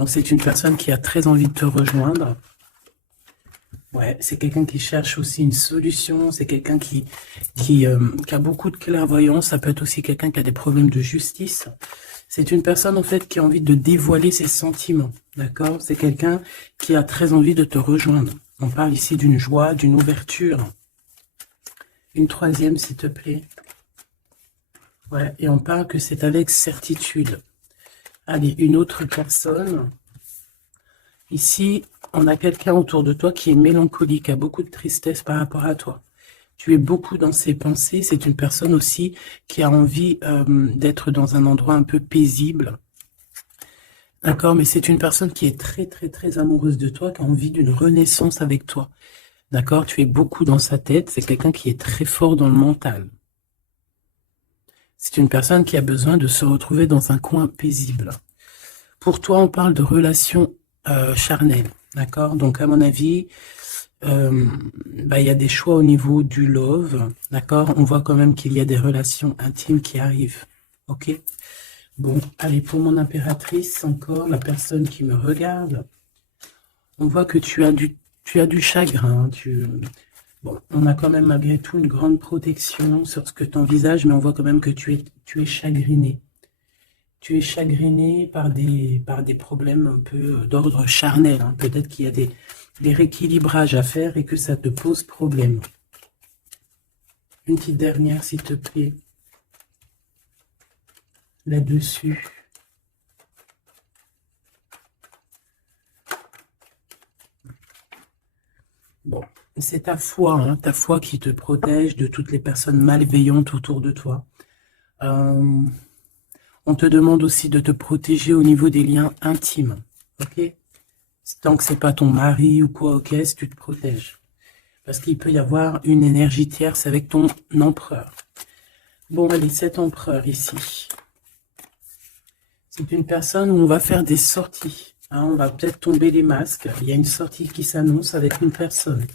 Donc, c'est une personne qui a très envie de te rejoindre. Ouais, c'est quelqu'un qui cherche aussi une solution. C'est quelqu'un qui a beaucoup de clairvoyance. Ça peut être aussi quelqu'un qui a des problèmes de justice. C'est une personne, en fait, qui a envie de dévoiler ses sentiments. D'accord? C'est quelqu'un qui a très envie de te rejoindre. On parle ici d'une joie, d'une ouverture. Une troisième, s'il te plaît. Ouais, et on parle que c'est avec certitude. Allez, une autre personne. Ici, on a quelqu'un autour de toi qui est mélancolique, qui a beaucoup de tristesse par rapport à toi. Tu es beaucoup dans ses pensées. C'est une personne aussi qui a envie d'être dans un endroit un peu paisible. D'accord, mais c'est une personne qui est très, très, très amoureuse de toi, qui a envie d'une renaissance avec toi. D'accord, tu es beaucoup dans sa tête. C'est quelqu'un qui est très fort dans le mental. C'est une personne qui a besoin de se retrouver dans un coin paisible. Pour toi, on parle de relations charnelles. D'accord, donc à mon avis, il y a des choix au niveau du love. D'accord, on voit quand même qu'il y a des relations intimes qui arrivent. Ok. Bon, allez, pour mon impératrice, encore, la personne qui me regarde, on voit que tu as du chagrin. Bon, on a quand même malgré tout une grande protection sur ce que ton visage, mais on voit quand même que tu es chagriné. Tu es chagriné par des problèmes un peu d'ordre charnel. Hein. Peut-être qu'il y a des rééquilibrages à faire et que ça te pose problème. Une petite dernière, s'il te plaît. Là-dessus. Bon, c'est ta foi qui te protège de toutes les personnes malveillantes autour de toi. On te demande aussi de te protéger au niveau des liens intimes, ok? Tant que c'est pas ton mari ou quoi, ok, si tu te protèges. Parce qu'il peut y avoir une énergie tierce avec ton empereur. Bon, allez, cet empereur ici. C'est une personne où on va faire des sorties. Hein, on va peut-être tomber les masques. Il y a une sortie qui s'annonce avec une personne.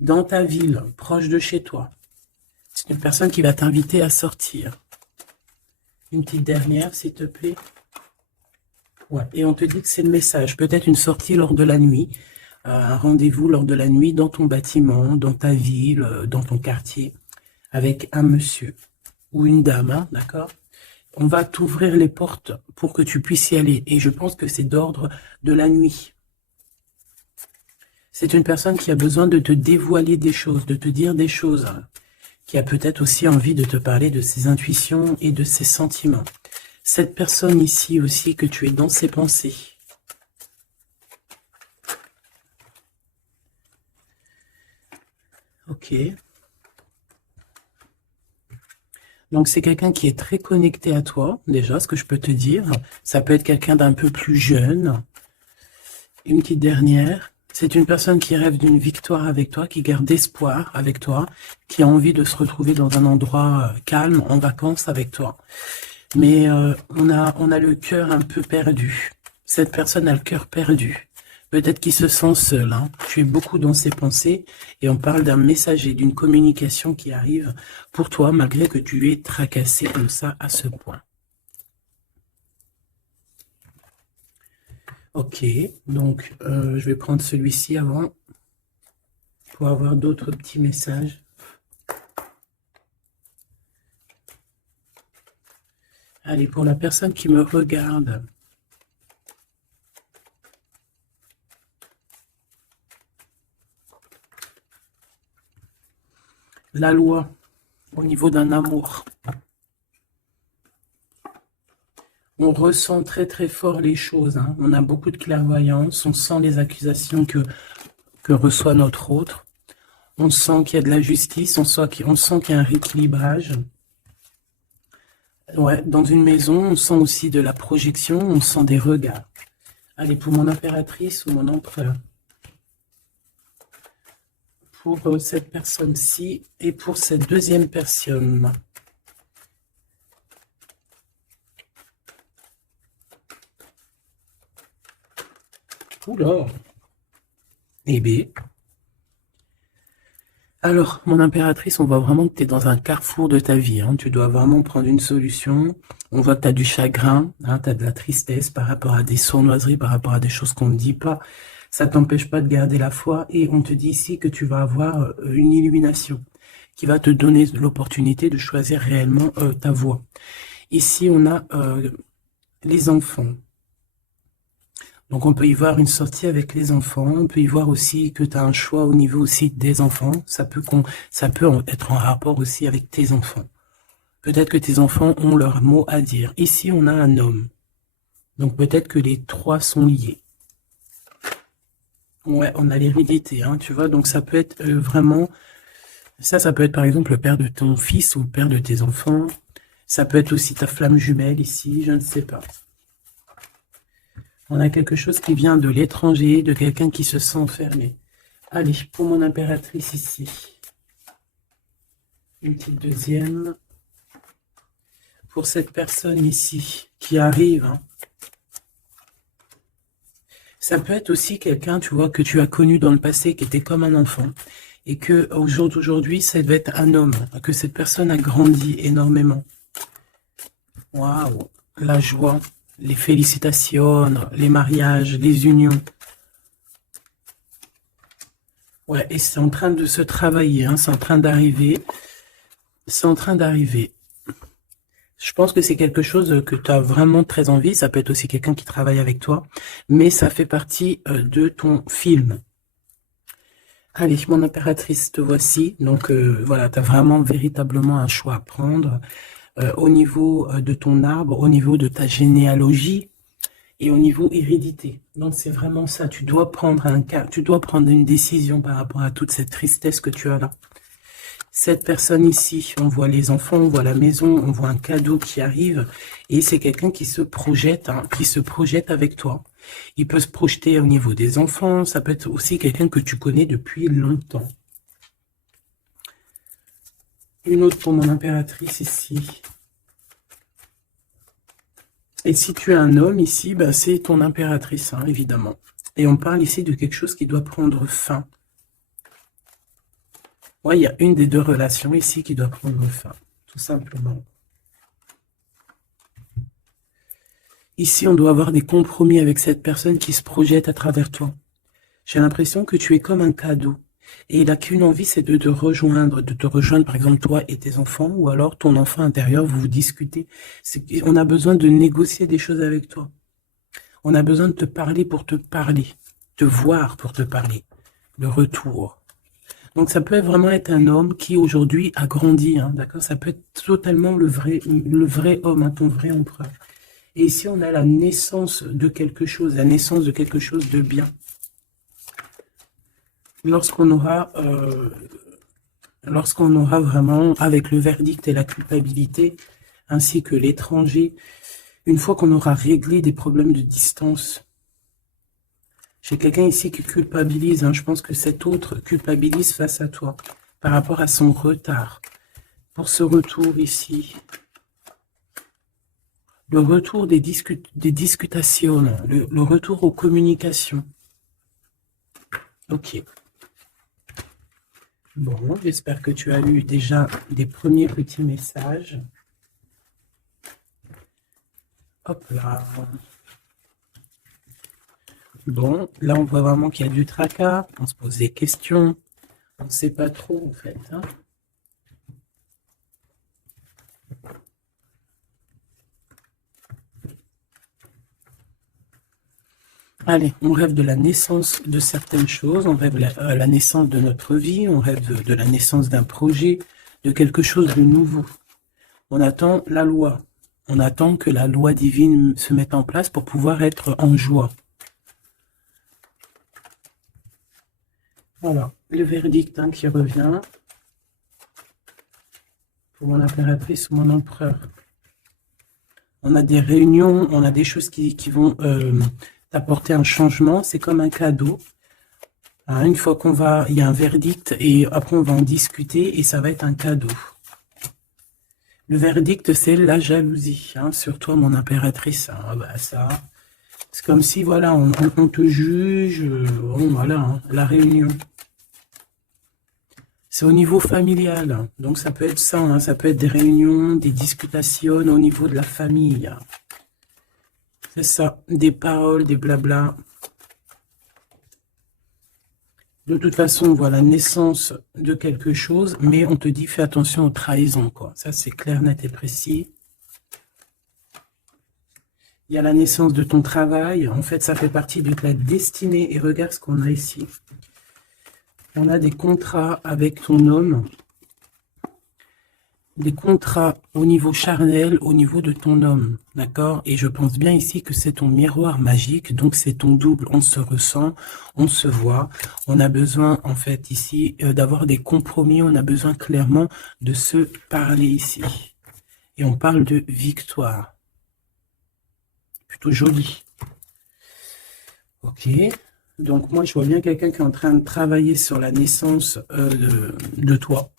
Dans ta ville, proche de chez toi. C'est une personne qui va t'inviter à sortir. Une petite dernière, s'il te plaît. Ouais. Et on te dit que c'est le message. Peut-être une sortie lors de la nuit. Un rendez-vous lors de la nuit dans ton bâtiment, dans ta ville, dans ton quartier, avec un monsieur ou une dame, hein, d'accord? On va t'ouvrir les portes pour que tu puisses y aller. Et je pense que c'est d'ordre de la nuit. C'est une personne qui a besoin de te dévoiler des choses, de te dire des choses, hein, qui a peut-être aussi envie de te parler de ses intuitions et de ses sentiments. Cette personne ici aussi, que tu es dans ses pensées. Ok. Donc, c'est quelqu'un qui est très connecté à toi, déjà, ce que je peux te dire. Ça peut être quelqu'un d'un peu plus jeune. Une petite dernière. C'est une personne qui rêve d'une victoire avec toi, qui garde espoir avec toi, qui a envie de se retrouver dans un endroit calme, en vacances avec toi. Mais on a le cœur un peu perdu. Cette personne a le cœur perdu. Peut-être qu'il se sent seul. Hein. Tu es beaucoup dans ses pensées et on parle d'un messager, d'une communication qui arrive pour toi malgré que tu es tracassé comme ça à ce point. Ok, donc je vais prendre celui-ci avant pour avoir d'autres petits messages. Allez, pour la personne qui me regarde, la loi au niveau d'un amour. On ressent très très fort les choses. Hein. On a beaucoup de clairvoyance. On sent les accusations que reçoit notre autre. On sent qu'il y a de la justice. On sent qu'il y a un rééquilibrage. Ouais, dans une maison, on sent aussi de la projection. On sent des regards. Allez, pour mon impératrice ou mon empereur. Pour cette personne-ci et pour cette deuxième personne. Oula. Eh bien, Alors, mon impératrice, on voit vraiment que tu es dans un carrefour de ta vie. Hein. Tu dois vraiment prendre une solution. On voit que tu as du chagrin, hein, tu as de la tristesse par rapport à des sournoiseries, par rapport à des choses qu'on ne dit pas. Ça t'empêche pas de garder la foi. Et on te dit ici que tu vas avoir une illumination qui va te donner l'opportunité de choisir réellement ta voie. Ici, on a les enfants. Donc, on peut y voir une sortie avec les enfants. On peut y voir aussi que tu as un choix au niveau aussi des enfants. Ça peut être en rapport aussi avec tes enfants. Peut-être que tes enfants ont leur mot à dire. Ici, on a un homme. Donc, peut-être que les trois sont liés. Ouais, on a l'hérédité, hein, tu vois. Donc, ça peut être vraiment... Ça peut être par exemple le père de ton fils ou le père de tes enfants. Ça peut être aussi ta flamme jumelle ici, je ne sais pas. On a quelque chose qui vient de l'étranger, de quelqu'un qui se sent enfermé. Allez, pour mon impératrice ici. Une petite deuxième. Pour cette personne ici qui arrive. Hein. Ça peut être aussi quelqu'un, tu vois, que tu as connu dans le passé, qui était comme un enfant. Et que au jour d'aujourd'hui, ça devait être un homme. Que cette personne a grandi énormément. Waouh, la joie, les félicitations, les mariages, les unions. Ouais, et c'est en train de se travailler, hein, c'est en train d'arriver. C'est en train d'arriver. Je pense que c'est quelque chose que tu as vraiment très envie. Ça peut être aussi quelqu'un qui travaille avec toi. Mais ça fait partie de ton film. Allez, mon impératrice, te voici. Donc voilà, tu as vraiment véritablement un choix à prendre. Au niveau de ton arbre, au niveau de ta généalogie et au niveau hérédité. Donc c'est vraiment ça, tu dois prendre une décision par rapport à toute cette tristesse que tu as là. Cette personne ici, on voit les enfants, on voit la maison, on voit un cadeau qui arrive et c'est quelqu'un qui se projette, hein, qui se projette avec toi. Il peut se projeter au niveau des enfants, ça peut être aussi quelqu'un que tu connais depuis longtemps. Une autre pour mon impératrice ici. Et si tu es un homme ici, bah, c'est ton impératrice, hein, évidemment. Et on parle ici de quelque chose qui doit prendre fin. Ouais, il y a une des deux relations ici qui doit prendre fin, tout simplement. Ici, on doit avoir des compromis avec cette personne qui se projette à travers toi. J'ai l'impression que tu es comme un cadeau. Et il n'a qu'une envie, c'est de te rejoindre par exemple toi et tes enfants, ou alors ton enfant intérieur, vous discutez. On a besoin de négocier des choses avec toi. On a besoin de te parler pour te parler, te voir pour te parler, le retour. Donc ça peut vraiment être un homme qui aujourd'hui a grandi, hein, d'accord. Ça peut être totalement le vrai homme, hein, ton vrai empereur. Et ici on a la naissance de quelque chose, de bien. Lorsqu'on aura vraiment, avec le verdict et la culpabilité, ainsi que l'étranger, une fois qu'on aura réglé des problèmes de distance, j'ai quelqu'un ici qui culpabilise, hein, je pense que cet autre culpabilise face à toi, par rapport à son retard. Pour ce retour ici, le retour des discutations, le retour aux communications. Ok. Bon, j'espère que tu as eu déjà des premiers petits messages. Hop là. Bon, là on voit vraiment qu'il y a du tracas, on se pose des questions, on ne sait pas trop en fait. Hein. Allez, on rêve de la naissance de certaines choses, on rêve la naissance de notre vie, on rêve de la naissance d'un projet, de quelque chose de nouveau. On attend la loi, on attend que la loi divine se mette en place pour pouvoir être en joie. Voilà, le verdict hein, qui revient pour mon impératrice ou mon empereur. On a des réunions, on a des choses qui vont t'apporter un changement. C'est comme un cadeau. Hein, une fois il y a un verdict et après on va en discuter et ça va être un cadeau. Le verdict, c'est la jalousie. Hein, sur toi, mon impératrice. Hein, bah, ça, c'est comme si, voilà, on te juge. Bon, voilà, hein, la réunion. C'est au niveau familial. Donc, ça peut être ça, hein, ça peut être des réunions, des discutations au niveau de la famille. C'est ça, des paroles, des blabla. De toute façon, on voit la naissance de quelque chose, mais on te dit, fais attention aux trahisons, quoi. Ça, c'est clair, net et précis. Il y a la naissance de ton travail. En fait, ça fait partie de ta destinée. Et regarde ce qu'on a ici. On a des contrats avec ton homme. Des contrats au niveau charnel, au niveau de ton homme, d'accord? Et je pense bien ici que c'est ton miroir magique, donc c'est ton double, on se ressent, on se voit, on a besoin en fait ici d'avoir des compromis, on a besoin clairement de se parler ici. Et on parle de victoire. Plutôt joli. Ok, donc moi je vois bien quelqu'un qui est en train de travailler sur la naissance de toi.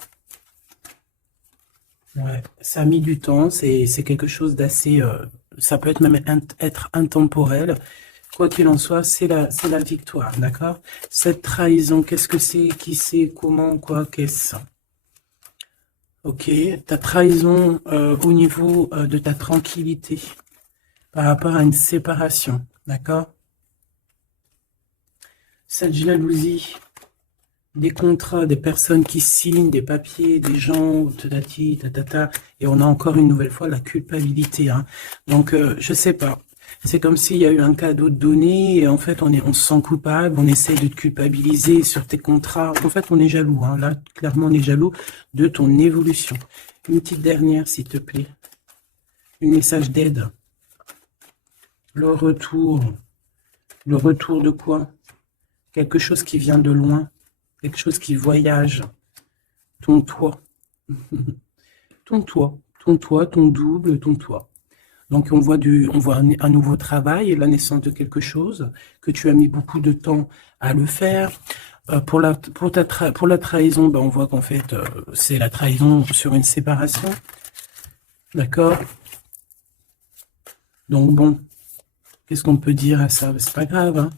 Ouais, ça a mis du temps, c'est quelque chose d'assez... ça peut être même être intemporel. Quoi qu'il en soit, c'est la victoire, d'accord? Cette trahison, qu'est-ce que c'est? Qui c'est? Comment? Quoi? Qu'est-ce? Ok, ta trahison au niveau de ta tranquillité par rapport à une séparation, d'accord? Cette jalousie, des contrats, des personnes qui signent, des papiers, des gens, tatati, tatata, et on a encore une nouvelle fois la culpabilité. Hein. Donc, je sais pas. C'est comme s'il y a eu un cadeau de donné, et en fait, on se sent coupable, on essaie de te culpabiliser sur tes contrats. En fait, on est jaloux. Hein. Là, clairement, on est jaloux de ton évolution. Une petite dernière, s'il te plaît. Un message d'aide. Le retour. Le retour de quoi? Quelque chose qui vient de loin. Quelque chose qui voyage. Ton toit. Ton toit. Ton toit, ton double, ton toit. Donc, on voit un nouveau travail, la naissance de quelque chose, que tu as mis beaucoup de temps à le faire. Pour la trahison, ben, on voit qu'en fait, c'est la trahison sur une séparation. D'accord? Donc, bon, qu'est-ce qu'on peut dire à ça? C'est pas grave, hein?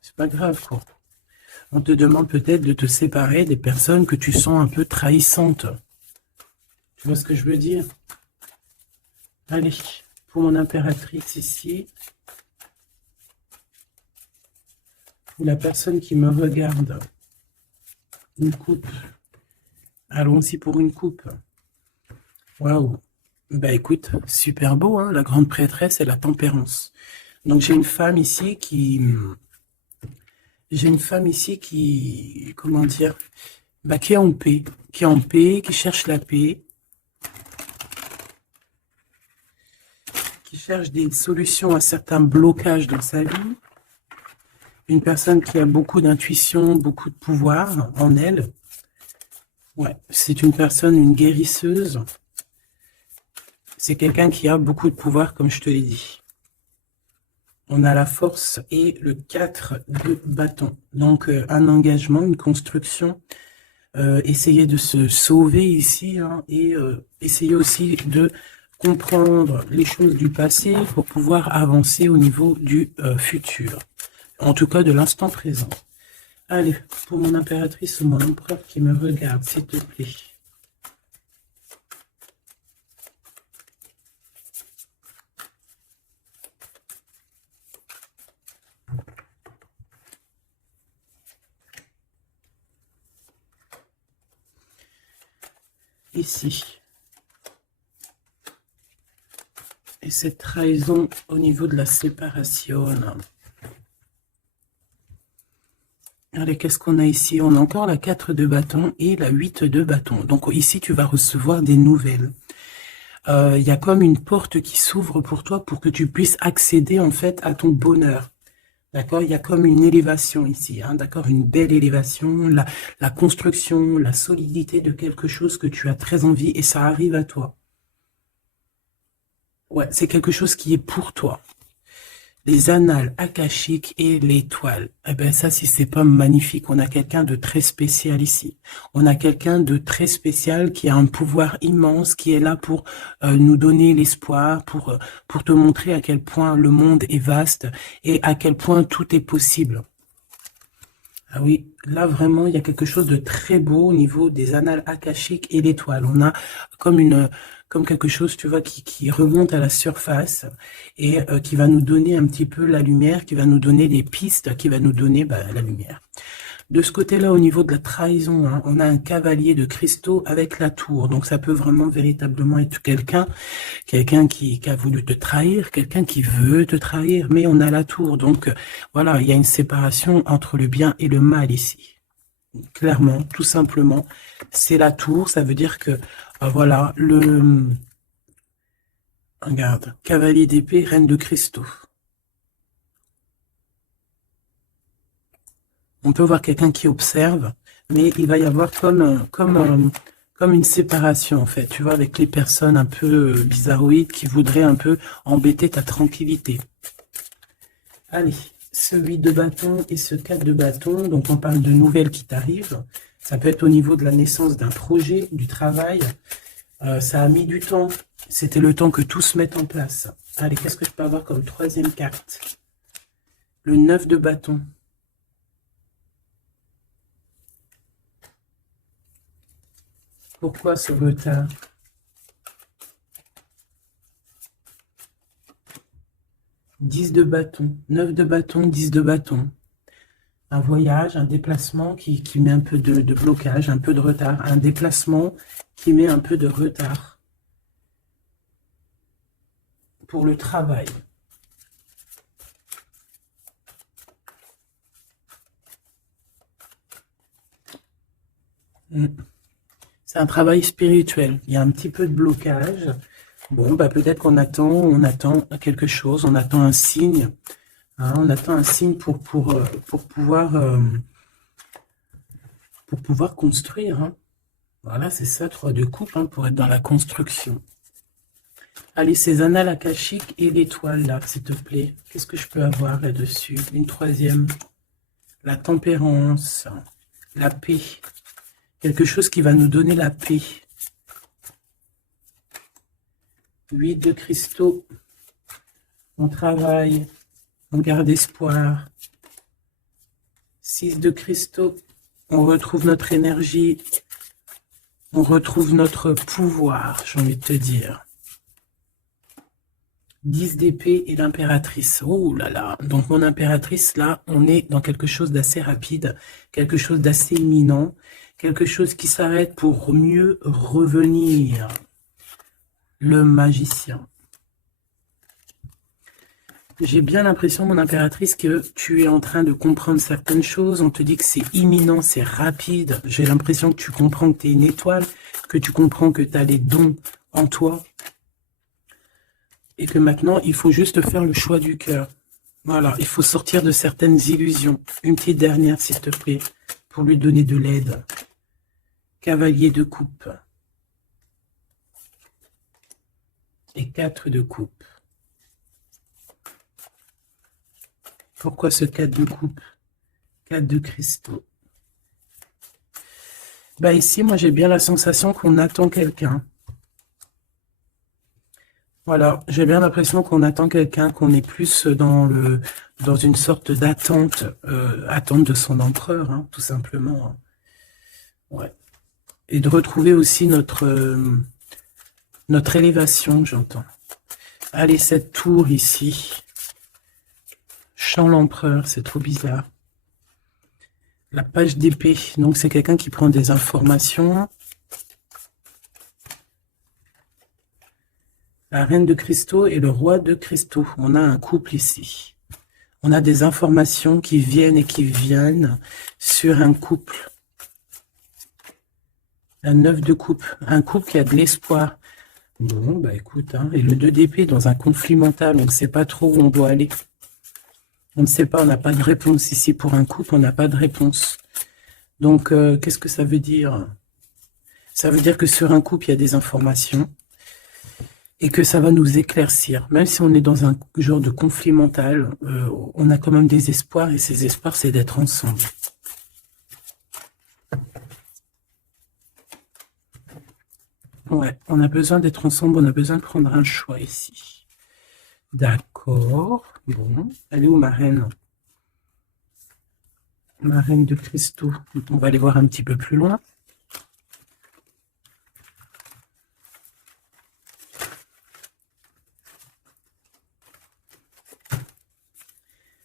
C'est pas grave, quoi. On te demande peut-être de te séparer des personnes que tu sens un peu trahissantes. Tu vois ce que je veux dire? Allez, pour mon impératrice ici, ou la personne qui me regarde, une coupe. Allons-y pour une coupe. Waouh. Bah écoute, super beau, hein, la grande prêtresse et la tempérance. Donc j'ai une femme ici qui... comment dire, bah, qui est en paix, qui cherche la paix, qui cherche des solutions à certains blocages dans sa vie. Une personne qui a beaucoup d'intuition, beaucoup de pouvoir en elle. Ouais, c'est une personne, une guérisseuse. C'est quelqu'un qui a beaucoup de pouvoir, comme je te l'ai dit. On a la force et le 4 de bâton. Donc, un engagement, une construction. Essayer de se sauver ici, hein, et essayer aussi de comprendre les choses du passé pour pouvoir avancer au niveau du futur. En tout cas, de l'instant présent. Allez, pour mon impératrice ou mon empereur qui me regarde, s'il te plaît. Ici. Et cette trahison au niveau de la séparation. Allez, qu'est-ce qu'on a ici? On a encore la 4 de bâton et la 8 de bâton. Donc ici, tu vas recevoir des nouvelles. Il y a comme une porte qui s'ouvre pour toi pour que tu puisses accéder en fait à ton bonheur. D'accord? Il y a comme une élévation ici, hein, d'accord? Une belle élévation, la construction, la solidité de quelque chose que tu as très envie et ça arrive à toi. Ouais, c'est quelque chose qui est pour toi. Les annales akashiques et l'étoile. Eh ben ça, si c'est pas magnifique, on a quelqu'un de très spécial ici. On a quelqu'un de très spécial qui a un pouvoir immense, qui est là pour nous donner l'espoir, pour te montrer à quel point le monde est vaste et à quel point tout est possible. Ah oui, là vraiment, il y a quelque chose de très beau au niveau des annales akashiques et l'étoile. On a comme comme quelque chose, tu vois, qui remonte à la surface et qui va nous donner un petit peu la lumière, qui va nous donner des pistes, qui va nous donner la lumière. De ce côté-là, au niveau de la trahison, hein, on a un cavalier de cristaux avec la tour. Donc ça peut vraiment véritablement être quelqu'un qui a voulu te trahir, quelqu'un qui veut te trahir, mais on a la tour. Donc voilà, il y a une séparation entre le bien et le mal ici. Clairement, tout simplement, c'est la tour. Ça veut dire que voilà, regarde, cavalier d'épée, reine de cristaux. On peut voir quelqu'un qui observe, mais il va y avoir comme une séparation, en fait, tu vois, avec les personnes un peu bizarroïdes qui voudraient un peu embêter ta tranquillité. Allez, ce 8 de bâton et ce 4 de bâton, donc on parle de nouvelles qui t'arrivent. Ça peut être au niveau de la naissance d'un projet, du travail. Ça a mis du temps. C'était le temps que tout se mette en place. Allez, qu'est-ce que je peux avoir comme troisième carte? Le 9 de bâton. Pourquoi ce retard? Dix de bâton, 9 de bâton, 10 de bâton. Un voyage, un déplacement qui met un peu de blocage, un peu de retard. Un déplacement qui met un peu de retard pour le travail. C'est un travail spirituel. Il y a un petit peu de blocage. Bon, peut-être qu'on on attend quelque chose, on attend un signe. Hein, on attend un signe pour pouvoir construire. Hein. Voilà, c'est ça, 3 de coupe, hein, pour être dans la construction. Allez, ces annales akashiques et l'étoile, là, s'il te plaît. Qu'est-ce que je peux avoir là-dessus? Une troisième. La tempérance, la paix. Quelque chose qui va nous donner la paix. 8 de cristaux. On travaille. On garde espoir. 6 de cristaux. On retrouve notre énergie. On retrouve notre pouvoir, j'ai envie de te dire. 10 d'épée et l'impératrice. Oh là là. Donc mon impératrice, là, on est dans quelque chose d'assez rapide, quelque chose d'assez imminent, quelque chose qui s'arrête pour mieux revenir. Le magicien. J'ai bien l'impression, mon impératrice, que tu es en train de comprendre certaines choses. On te dit que c'est imminent, c'est rapide. J'ai l'impression que tu comprends que tu es une étoile, que tu comprends que tu as les dons en toi. Et que maintenant, il faut juste faire le choix du cœur. Voilà, il faut sortir de certaines illusions. Une petite dernière, s'il te plaît, pour lui donner de l'aide. Cavalier de coupe. Et 4 de coupe. Pourquoi ce 4 de coupe? 4 de cristaux. Ici, moi, j'ai bien la sensation qu'on attend quelqu'un. Voilà, j'ai bien l'impression qu'on attend quelqu'un, qu'on est plus dans une sorte d'attente, attente de son empereur, hein, tout simplement. Ouais. Et de retrouver aussi notre élévation, j'entends. Allez, cette tour ici. Chant l'empereur, c'est trop bizarre. La page d'épée, donc c'est quelqu'un qui prend des informations. La reine de cristaux et le roi de cristaux. On a un couple ici. On a des informations qui viennent et qui viennent sur un couple. Un 9 de coupe. Un couple qui a de l'espoir. Bon, écoute, hein, et le 2 d'épée dans un conflit mental, on ne sait pas trop où on doit aller. On ne sait pas, on n'a pas de réponse ici pour un couple, on n'a pas de réponse. Donc, qu'est-ce que ça veut dire? Ça veut dire que sur un couple, il y a des informations et que ça va nous éclaircir. Même si on est dans un genre de conflit mental, on a quand même des espoirs et ces espoirs, c'est d'être ensemble. Ouais, on a besoin d'être ensemble, on a besoin de prendre un choix ici. D'accord. Bon, elle est où ma reine? La reine de cristaux. On va aller voir un petit peu plus loin.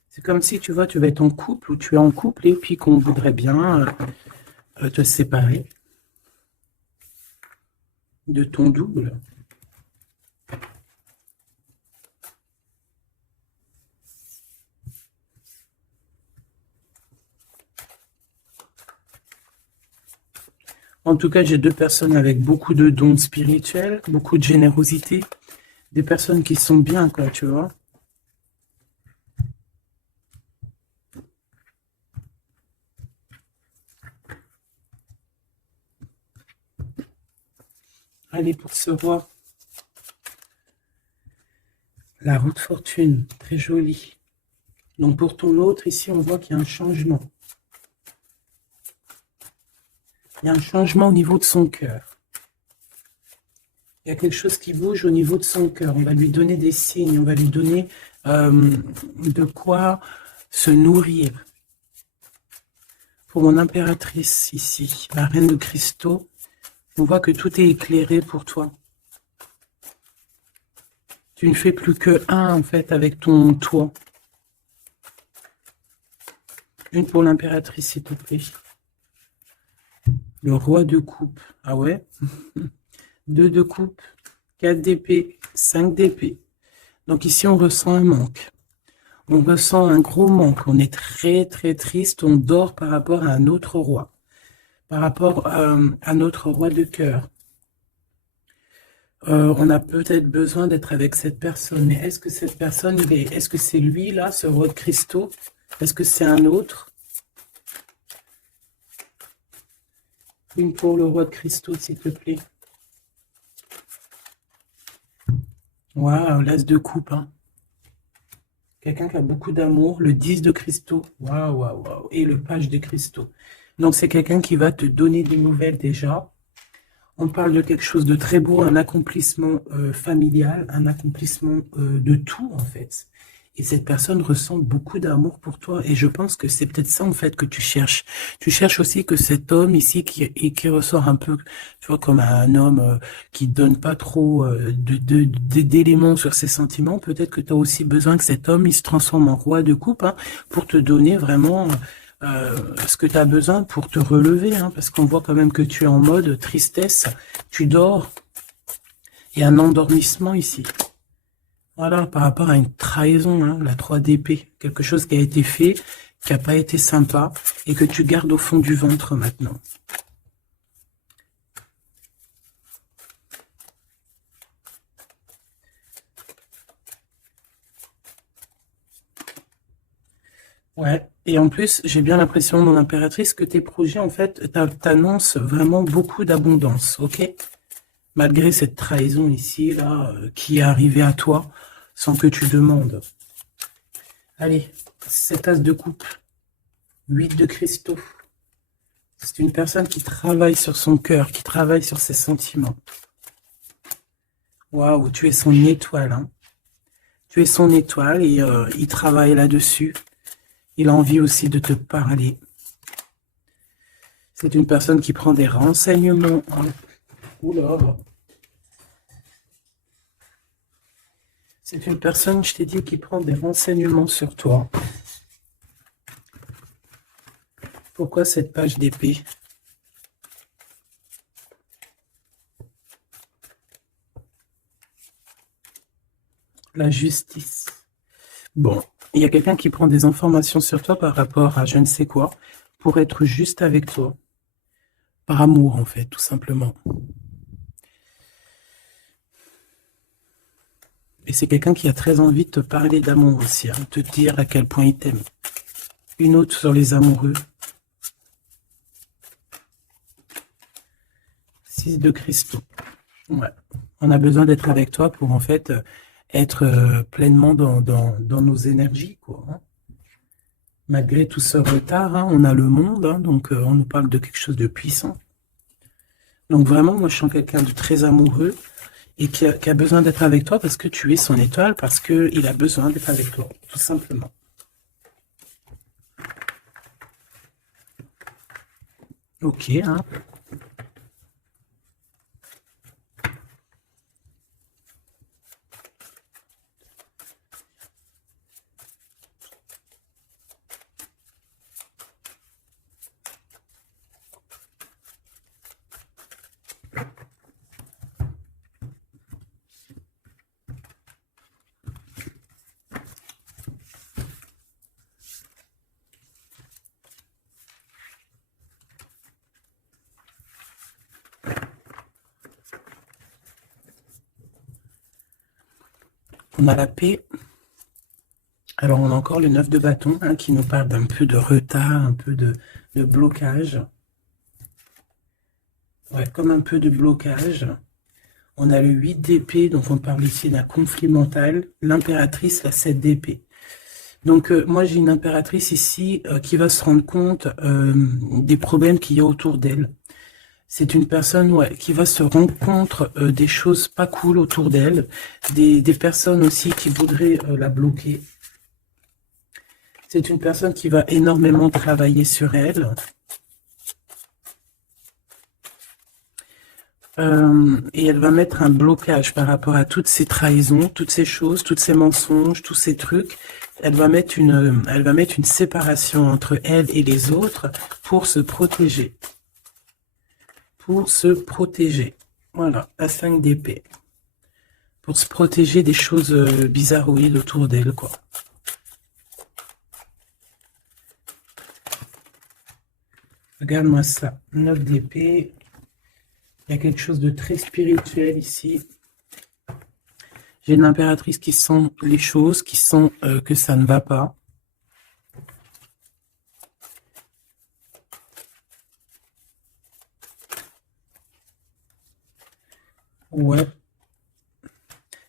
C'est comme si, tu vois, tu vas être en couple ou tu es en couple et puis qu'on voudrait bien te séparer de ton double. En tout cas, j'ai deux personnes avec beaucoup de dons spirituels, beaucoup de générosité, des personnes qui sont bien, quoi, tu vois. Allez, pour ce roi, la roue de fortune, très jolie. Donc pour ton autre, ici, on voit qu'il y a un changement. Il y a un changement au niveau de son cœur. Il y a quelque chose qui bouge au niveau de son cœur. On va lui donner des signes, on va lui donner de quoi se nourrir. Pour mon impératrice ici, la reine de cristaux, on voit que tout est éclairé pour toi. Tu ne fais plus que un, en fait, avec ton toit. Une pour l'impératrice, s'il te plaît. Le roi de coupe. Ah ouais? 2 de coupe, 4 d'épée, 5 d'épée. Donc ici, on ressent un manque. On ressent un gros manque. On est très, très triste. On dort par rapport à un autre roi. Par rapport à notre roi de cœur. On a peut-être besoin d'être avec cette personne. Mais est-ce que cette personne, est-ce que c'est lui, là, ce roi de cristaux? Est-ce que c'est un autre? Une pour le roi de cristaux, s'il te plaît. Waouh, l'as de coupe, hein. Quelqu'un qui a beaucoup d'amour, le 10 de cristaux. Waouh, waouh, waouh. Et le page de cristaux. Donc, c'est quelqu'un qui va te donner des nouvelles déjà. On parle de quelque chose de très beau, un accomplissement familial, un accomplissement de tout, en fait. Et cette personne ressent beaucoup d'amour pour toi. Et je pense que c'est peut-être ça, en fait, que tu cherches. Tu cherches aussi que cet homme ici, qui ressort un peu, tu vois, comme un homme qui donne pas trop d'éléments sur ses sentiments. Peut-être que tu as aussi besoin que cet homme, il se transforme en roi de coupe, hein, pour te donner vraiment ce que tu as besoin pour te relever, hein, parce qu'on voit quand même que tu es en mode tristesse. Tu dors. Il y a un endormissement ici. Voilà, par rapport à une trahison, hein, la 3 d'épée, quelque chose qui a été fait, qui n'a pas été sympa, et que tu gardes au fond du ventre maintenant. Ouais, et en plus, j'ai bien l'impression, mon impératrice, que tes projets, en fait, t'annoncent vraiment beaucoup d'abondance, ok? Malgré cette trahison ici, là, qui est arrivée à toi, sans que tu demandes. Allez, cet as de coupe, 8 de cristaux. C'est une personne qui travaille sur son cœur, qui travaille sur ses sentiments. Waouh, tu es son étoile. Hein. Tu es son étoile et il travaille là-dessus. Il a envie aussi de te parler. C'est une personne qui prend des renseignements. Oula. C'est une personne, je t'ai dit, qui prend des renseignements sur toi. Pourquoi cette page d'épée? La justice. Bon, il y a quelqu'un qui prend des informations sur toi par rapport à je ne sais quoi, pour être juste avec toi. Par amour, en fait, tout simplement. Et c'est quelqu'un qui a très envie de te parler d'amour aussi, hein, te dire à quel point il t'aime. Une autre sur les amoureux. 6 de cristaux. Ouais. On a besoin d'être avec toi pour, en fait, être pleinement dans nos énergies, quoi. Hein. Malgré tout ce retard, hein, on a le monde, hein, donc on nous parle de quelque chose de puissant. Donc vraiment, moi, je sens quelqu'un de très amoureux et qui a besoin d'être avec toi parce que tu es son étoile, parce qu'il a besoin d'être avec toi, tout simplement. Ok, hein. On a la paix. Alors, on a encore le 9 de bâton hein, qui nous parle d'un peu de retard, un peu de blocage. Ouais, comme un peu de blocage. On a le 8 d'épée, donc on parle ici d'un conflit mental. L'impératrice, la 7 d'épée. Donc, moi, j'ai une impératrice ici qui va se rendre compte des problèmes qu'il y a autour d'elle. C'est une personne qui va se rendre compte des choses pas cool autour d'elle, des personnes aussi qui voudraient la bloquer. C'est une personne qui va énormément travailler sur elle. Et elle va mettre un blocage par rapport à toutes ces trahisons, toutes ces choses, tous ces mensonges, tous ces trucs. Elle va mettre une séparation entre elle et les autres pour se protéger. Pour se protéger. Voilà, la 5 d'épée. Pour se protéger des choses bizarroïdes autour d'elle, quoi. Regarde-moi ça. 9 d'épée. Il y a quelque chose de très spirituel ici. J'ai une impératrice qui sent les choses, qui sent que ça ne va pas. Ouais.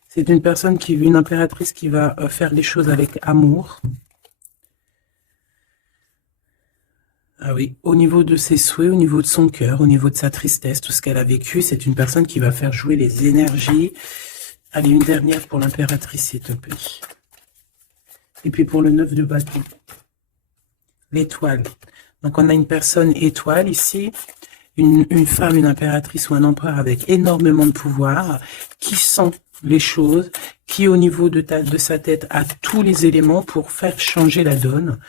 C'est une personne une impératrice qui va faire les choses avec amour. Ah oui, au niveau de ses souhaits, au niveau de son cœur, au niveau de sa tristesse, tout ce qu'elle a vécu, c'est une personne qui va faire jouer les énergies. Allez, une dernière pour l'impératrice, s'il te plaît. Et puis pour le 9 de bâton. L'étoile. Donc on a une personne étoile ici, une femme, une impératrice ou un empereur avec énormément de pouvoir, qui sent les choses, qui au niveau de sa tête a tous les éléments pour faire changer la donne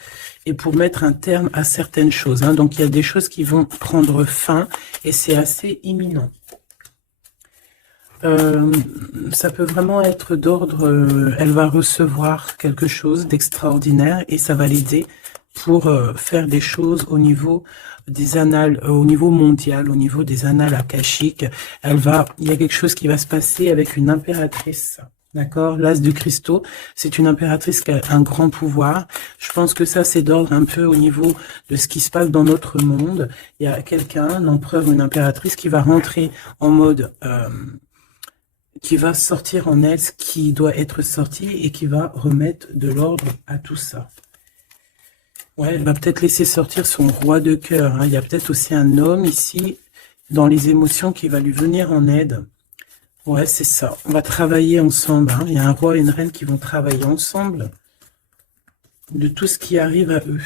et pour mettre un terme à certaines choses. Hein. Donc il y a des choses qui vont prendre fin et c'est assez imminent. Ça peut vraiment être d'ordre, elle va recevoir quelque chose d'extraordinaire et ça va l'aider pour faire des choses au niveau des annales, au niveau mondial, au niveau des annales akashiques. Il y a quelque chose qui va se passer avec une impératrice. D'accord, l'as de cristaux, c'est une impératrice qui a un grand pouvoir. Je pense que ça, c'est d'ordre un peu au niveau de ce qui se passe dans notre monde. Il y a quelqu'un, un empereur ou une impératrice qui va rentrer en mode... qui va sortir en elle ce qui doit être sorti et qui va remettre de l'ordre à tout ça. Ouais, elle va peut-être laisser sortir son roi de cœur. Hein. Il y a peut-être aussi un homme ici, dans les émotions, qui va lui venir en aide. Ouais, c'est ça. On va travailler ensemble. Hein. Il y a un roi et une reine qui vont travailler ensemble de tout ce qui arrive à eux.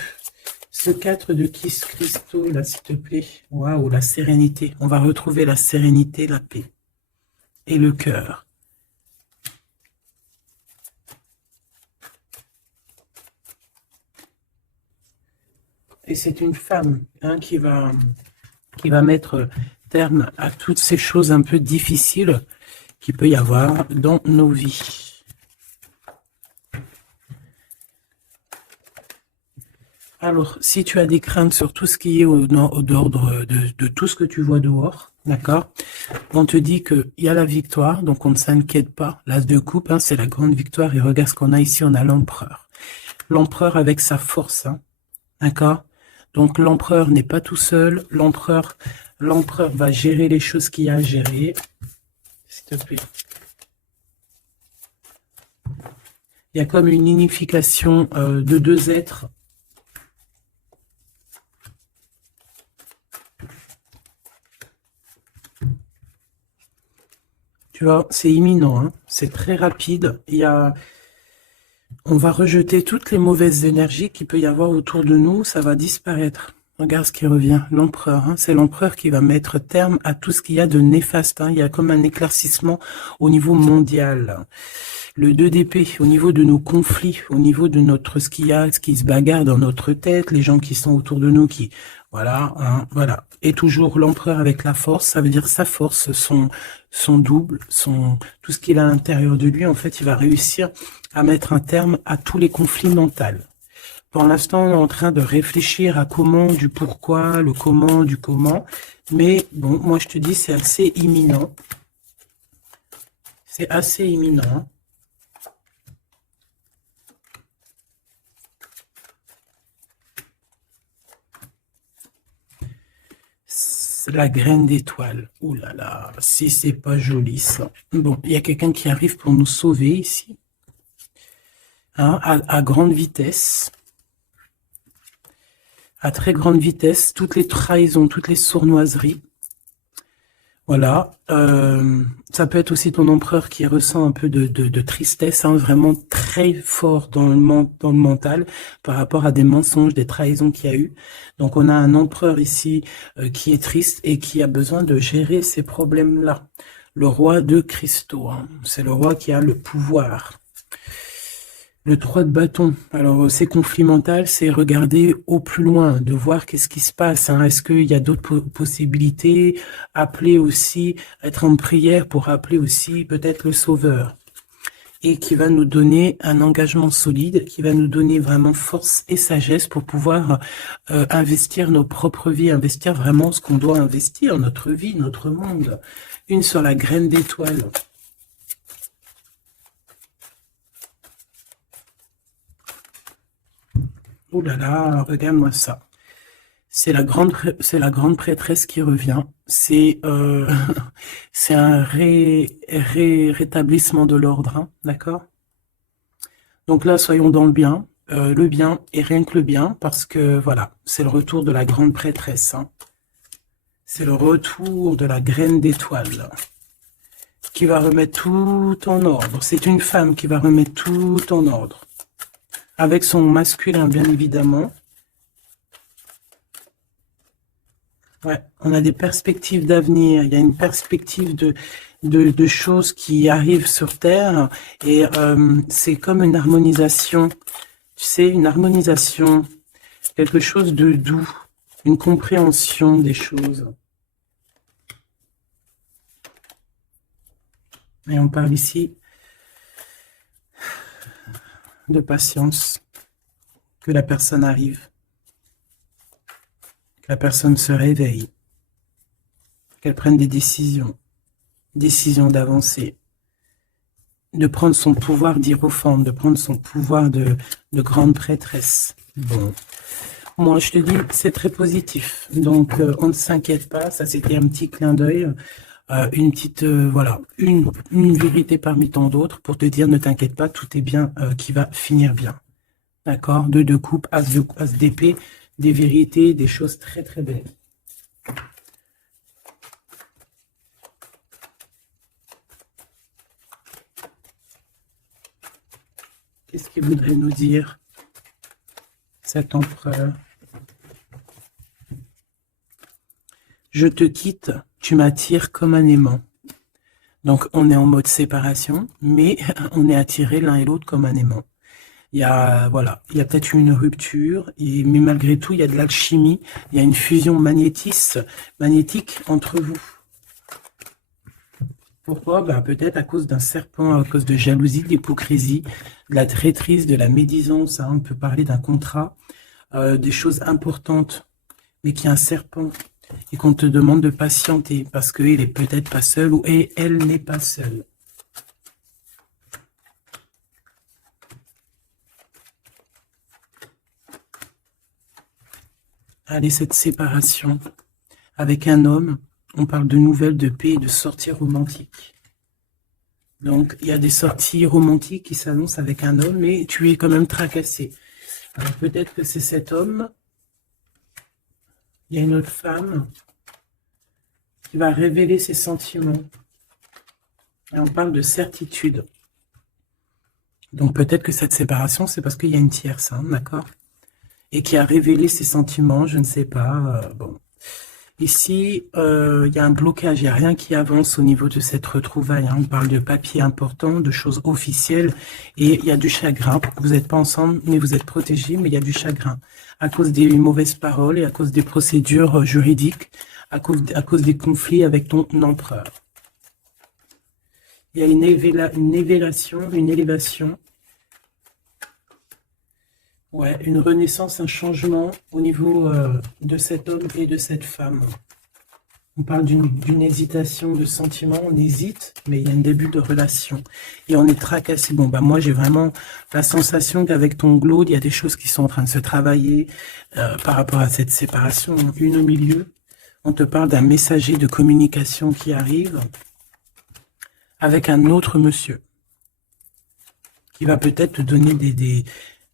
Ce 4 de cristaux, là, s'il te plaît. Waouh, la sérénité. On va retrouver la sérénité, la paix. Et le cœur. Et c'est une femme hein, qui va mettre terme à toutes ces choses un peu difficiles qu'il peut y avoir dans nos vies. Alors, si tu as des craintes sur tout ce qui est d'ordre de tout ce que tu vois dehors, d'accord, on te dit qu'il y a la victoire, donc on ne s'inquiète pas. L'as de coupe, hein, c'est la grande victoire. Et regarde ce qu'on a ici, on a l'empereur. L'empereur avec sa force, hein, d'accord. Donc l'empereur n'est pas tout seul. L'empereur va gérer les choses qu'il y a à gérer. S'il te plaît. Il y a comme une unification de deux êtres. Tu vois, c'est imminent, hein, c'est très rapide. On va rejeter toutes les mauvaises énergies qu'il peut y avoir autour de nous, ça va disparaître. Regarde ce qui revient, l'empereur. Hein. C'est l'empereur qui va mettre terme à tout ce qu'il y a de néfaste. Hein. Il y a comme un éclaircissement au niveau mondial. Le 2 d'épée, au niveau de nos conflits, au niveau de notre ce qu'il y a, ce qui se bagarre dans notre tête, les gens qui sont autour de nous, qui voilà, hein, voilà. Et toujours l'empereur avec la force, ça veut dire sa force, son double, tout ce qu'il a à l'intérieur de lui. En fait, il va réussir à mettre un terme à tous les conflits mentaux. Pour l'instant, on est en train de réfléchir à comment, du pourquoi, le comment, du comment. Mais bon, moi je te dis, c'est assez imminent. C'est assez imminent. C'est la graine d'étoile. Ouh là là, si c'est pas joli ça. Bon, il y a quelqu'un qui arrive pour nous sauver ici. Hein, à grande vitesse. À très grande vitesse, toutes les trahisons, toutes les sournoiseries. Voilà, ça peut être aussi ton empereur qui ressent un peu de tristesse, hein, vraiment très fort dans le mental par rapport à des mensonges, des trahisons qu'il y a eu. Donc on a un empereur ici qui est triste et qui a besoin de gérer ces problèmes-là. Le roi de cristaux, hein, c'est le roi qui a le pouvoir. Le 3 de bâton, alors c'est conflit mental, c'est regarder au plus loin, de voir qu'est-ce qui se passe. Hein. Est-ce qu'il y a d'autres possibilités? Appeler aussi, être en prière pour appeler aussi peut-être le Sauveur. Et qui va nous donner un engagement solide, qui va nous donner vraiment force et sagesse pour pouvoir investir nos propres vies, investir vraiment ce qu'on doit investir, notre vie, notre monde. Une sur la graine d'étoile. Oh là là, regarde-moi ça. C'est la grande prêtresse qui revient. C'est c'est un rétablissement de l'ordre, hein, d'accord? Donc là, soyons dans le bien et rien que le bien, parce que voilà, c'est le retour de la grande prêtresse. Hein. C'est le retour de la graine d'étoile qui va remettre tout en ordre. C'est une femme qui va remettre tout en ordre. Avec son masculin, bien évidemment. Ouais, on a des perspectives d'avenir. Il y a une perspective de choses qui arrivent sur Terre. Et c'est comme une harmonisation. Tu sais, une harmonisation. Quelque chose de doux. Une compréhension des choses. Et on parle ici de patience, que la personne arrive, que la personne se réveille, qu'elle prenne des décisions d'avancer, de prendre son pouvoir d'hiérophante, de prendre son pouvoir de grande prêtresse. Bon, moi je te dis, c'est très positif, donc on ne s'inquiète pas, ça c'était un petit clin d'œil, une petite, voilà, une vérité parmi tant d'autres pour te dire, ne t'inquiète pas, tout est bien, qui va finir bien. D'accord? Deux de coupe, as d'épée, des vérités, des choses très très belles. Qu'est-ce qu'il voudrait nous dire, cet empereur? Je te quitte, tu m'attires comme un aimant. Donc, on est en mode séparation, mais on est attirés l'un et l'autre comme un aimant. Il y a, voilà, il y a peut-être une rupture, mais malgré tout, il y a de l'alchimie, il y a une fusion magnétique entre vous. Pourquoi? Ben, peut-être à cause d'un serpent, à cause de jalousie, d'hypocrisie, de la traîtrise, de la médisance. Hein, on peut parler d'un contrat, des choses importantes, mais qu'il y a un serpent et qu'on te demande de patienter parce qu'il n'est peut-être pas seul ou elle n'est pas seule. Allez, cette séparation avec un homme, on parle de nouvelles, de paix, de sorties romantiques. Donc, il y a des sorties romantiques qui s'annoncent avec un homme, mais tu es quand même tracassé. Alors, peut-être que c'est cet homme. Il y a une autre femme qui va révéler ses sentiments. Et on parle de certitude. Donc, peut-être que cette séparation, c'est parce qu'il y a une tierce, hein, d'accord? et qui a révélé ses sentiments, je ne sais pas. Bon. Ici, il y a un blocage, il n'y a rien qui avance au niveau de cette retrouvaille, hein. On parle de papiers importants, de choses officielles, et il y a du chagrin. Vous n'êtes pas ensemble, mais vous êtes protégés, mais il y a du chagrin. À cause des mauvaises paroles et à cause des procédures juridiques, à cause des conflits avec ton empereur. Il y a une élévation, une élévation. Ouais, une renaissance, un changement au niveau de cet homme et de cette femme. On parle d'une hésitation de sentiment, on hésite, mais il y a un début de relation. Et on est tracassé. Bon, bah moi, j'ai vraiment la sensation qu'avec ton glaude, il y a des choses qui sont en train de se travailler par rapport à cette séparation. Une au milieu, on te parle d'un messager de communication qui arrive avec un autre monsieur qui va peut-être te donner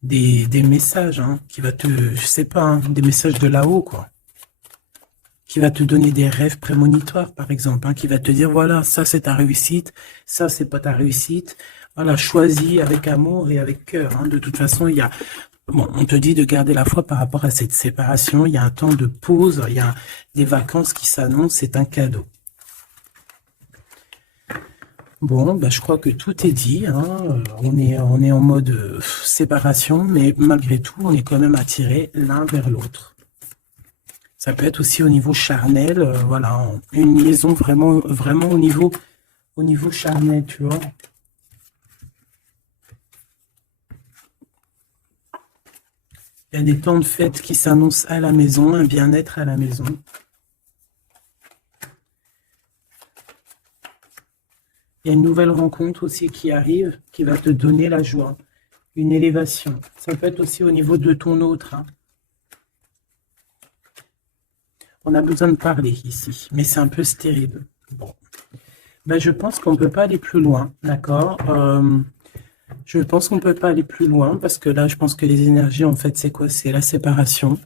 des messages, hein, qui va te, je sais pas, hein, des messages de là-haut, quoi. Qui va te donner des rêves prémonitoires, par exemple, hein, qui va te dire, voilà, ça c'est ta réussite, ça c'est pas ta réussite. Voilà, choisis avec amour et avec cœur, hein. De toute façon, il y a, bon, on te dit de garder la foi par rapport à cette séparation. Il y a un temps de pause, il y a des vacances qui s'annoncent, c'est un cadeau. Bon, bah, je crois que tout est dit, hein. On est en mode séparation, mais malgré tout, on est quand même attirés l'un vers l'autre. Ça peut être aussi au niveau charnel, voilà, une liaison vraiment, vraiment au niveau charnel, tu vois. Il y a des temps de fête qui s'annoncent à la maison, un bien-être à la maison. Il y a une nouvelle rencontre aussi qui arrive, qui va te donner la joie, une élévation. Ça peut être aussi au niveau de ton autre, hein. On a besoin de parler ici, mais c'est un peu stérile. Bon. Ben, je pense qu'on ne peut pas aller plus loin, d'accord. Je pense qu'on ne peut pas aller plus loin, parce que là, je pense que les énergies, en fait, c'est quoi? C'est la séparation.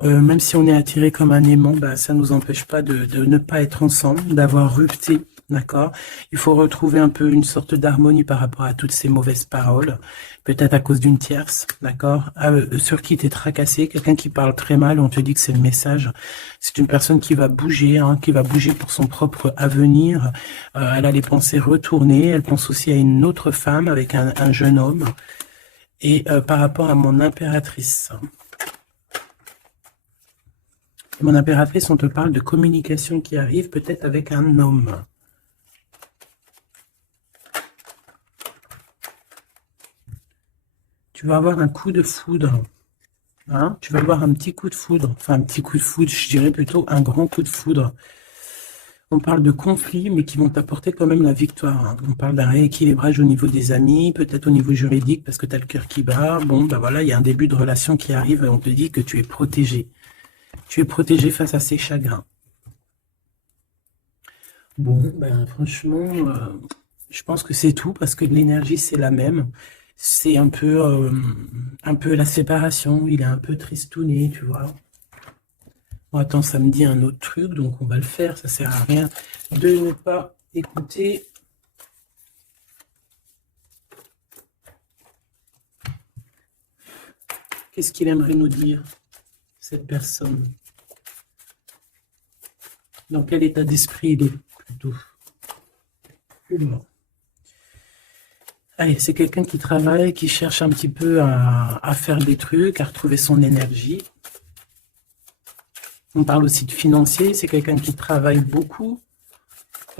Même si on est attiré comme un aimant, bah, ça ne nous empêche pas de ne pas être ensemble, d'avoir rupté, d'accord? Il faut retrouver un peu une sorte d'harmonie par rapport à toutes ces mauvaises paroles, peut-être à cause d'une tierce, d'accord? Sur qui t'es tracassé, quelqu'un qui parle très mal, on te dit que c'est le message. C'est une personne qui va bouger, hein, qui va bouger pour son propre avenir. Elle a les pensées retournées, elle pense aussi à une autre femme avec un jeune homme. Et par rapport à mon impératrice, mon impératrice, on te parle de communication qui arrive peut-être avec un homme. Tu vas avoir un coup de foudre. Hein? Tu vas avoir un petit coup de foudre. Enfin, un petit coup de foudre, je dirais plutôt un grand coup de foudre. On parle de conflits, mais qui vont t'apporter quand même la victoire, hein. On parle d'un rééquilibrage au niveau des amis, peut-être au niveau juridique, parce que tu as le cœur qui bat. Bon, ben voilà, il y a un début de relation qui arrive et on te dit que tu es protégé. Tu es protégé face à ces chagrins. Bon, ben franchement, je pense que c'est tout parce que l'énergie c'est la même. C'est un peu la séparation. Il est un peu tristouné, tu vois. Bon, attends, ça me dit un autre truc, donc on va le faire. Ça sert à rien de ne pas écouter. Qu'est-ce qu'il aimerait nous dire, cette personne? Dans quel état d'esprit il est plutôt? Bon. Allez, c'est quelqu'un qui travaille, qui cherche un petit peu à faire des trucs, à retrouver son énergie. On parle aussi de financier, c'est quelqu'un qui travaille beaucoup,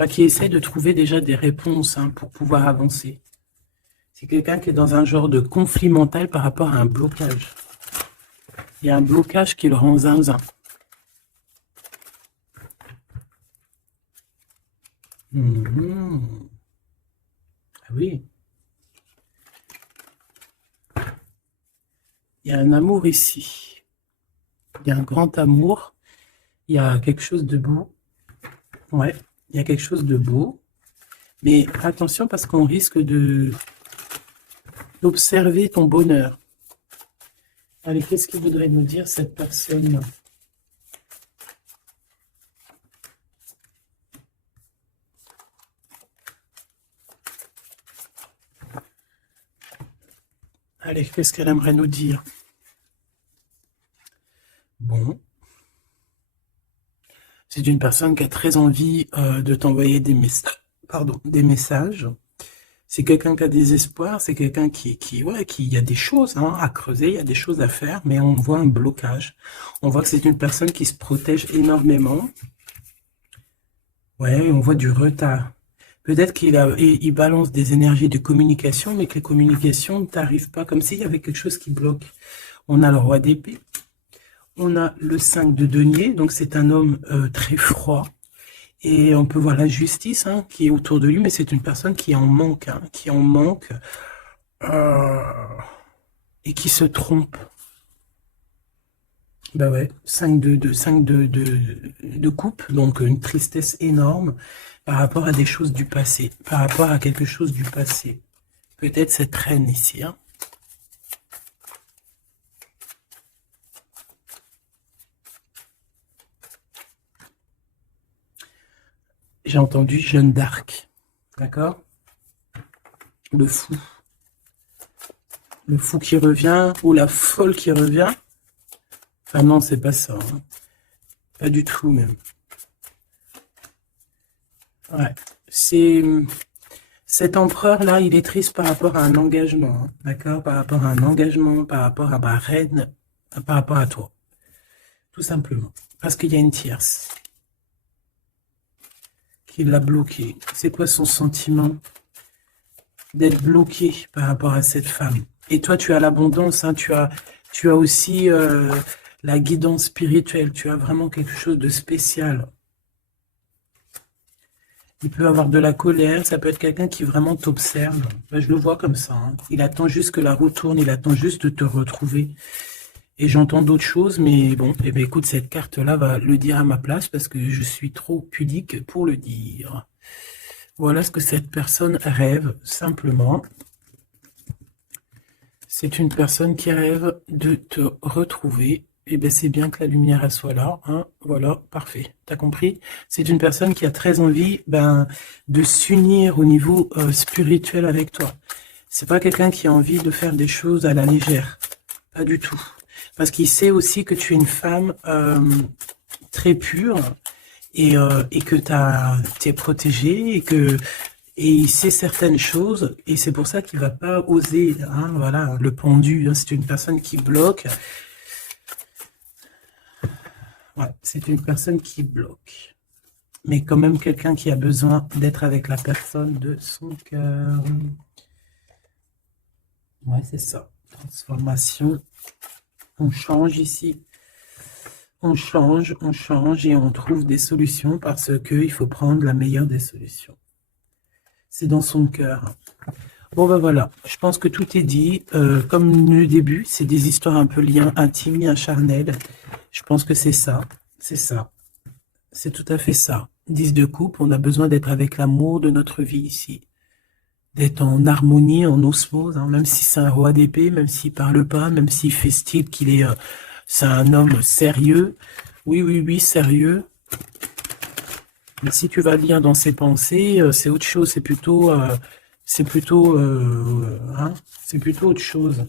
qui essaie de trouver déjà des réponses, hein, pour pouvoir avancer. C'est quelqu'un qui est dans un genre de conflit mental par rapport à un blocage. Il y a un blocage qui le rend zinzin. Ah oui. Il y a un amour ici. Il y a un grand amour. Il y a quelque chose de beau. Ouais, il y a quelque chose de beau. Mais attention parce qu'on risque d'observer ton bonheur. Allez, qu'est-ce qu'il voudrait nous dire cette personne? Allez, qu'est-ce qu'elle aimerait nous dire? Bon. C'est une personne qui a très envie de t'envoyer des messages. Pardon, des messages. C'est quelqu'un qui a des espoirs, c'est quelqu'un ouais, il y a des choses hein, à creuser, il y a des choses à faire, mais on voit un blocage. On voit que c'est une personne qui se protège énormément. Ouais, on voit du retard. Peut-être il balance des énergies de communication, mais que les communications ne t'arrivent pas, comme s'il y avait quelque chose qui bloque. On a le roi d'épée, on a le 5 de denier, donc c'est un homme très froid. Et on peut voir la justice hein, qui est autour de lui, mais c'est une personne qui en manque, hein, qui en manque euh, et qui se trompe. Bah ouais, 5 de coupe, donc une tristesse énorme par rapport à des choses du passé, par rapport à quelque chose du passé. Peut-être cette reine ici. Hein. J'ai entendu Jeanne d'Arc, d'accord? Le fou. Le fou qui revient, ou la folle qui revient. Ah non, c'est pas ça. Hein. Pas du tout même. Ouais. C'est cet empereur-là, il est triste par rapport à un engagement, hein, d'accord? Par rapport à un engagement, par rapport à ma reine, par rapport à toi. Tout simplement. Parce qu'il y a une tierce qui l'a bloqué. C'est quoi son sentiment d'être bloqué par rapport à cette femme? Et toi, tu as l'abondance, hein, tu as aussi la guidance spirituelle, tu as vraiment quelque chose de spécial. Il peut avoir de la colère, ça peut être quelqu'un qui vraiment t'observe. Ben, je le vois comme ça. Hein. Il attend juste que la roue tourne, il attend juste de te retrouver. Et j'entends d'autres choses, mais bon, eh ben, écoute, cette carte-là va le dire à ma place parce que je suis trop pudique pour le dire. Voilà ce que cette personne rêve, simplement. C'est une personne qui rêve de te retrouver. Et ben c'est bien que la lumière elle soit là. Hein. Voilà, parfait. T'as compris? C'est une personne qui a très envie de s'unir au niveau spirituel avec toi. C'est pas quelqu'un qui a envie de faire des choses à la légère. Pas du tout. Parce qu'il sait aussi que tu es une femme très pure et que tu es protégée et il sait certaines choses, et c'est pour ça qu'il va pas oser, hein, voilà, le pendu, hein, c'est une personne qui bloque. Ouais, c'est une personne qui bloque. Mais quand même quelqu'un qui a besoin d'être avec la personne de son cœur. Ouais, c'est ça. Transformation. On change ici. On change et on trouve des solutions parce qu'il faut prendre la meilleure des solutions. C'est dans son cœur. Bon ben voilà, je pense que tout est dit. Comme le début, c'est des histoires un peu liées intimes, liens charnels. Je pense que c'est ça. C'est ça. C'est tout à fait ça. 10 de coupe, on a besoin d'être avec l'amour de notre vie ici. D'être en harmonie, en osmose, hein, même si c'est un roi d'épée, même s'il parle pas, même s'il fait style qu'il est... c'est un homme sérieux. Oui, oui, oui, sérieux. Mais si tu vas lire dans ses pensées, c'est autre chose. C'est plutôt, hein, c'est plutôt autre chose.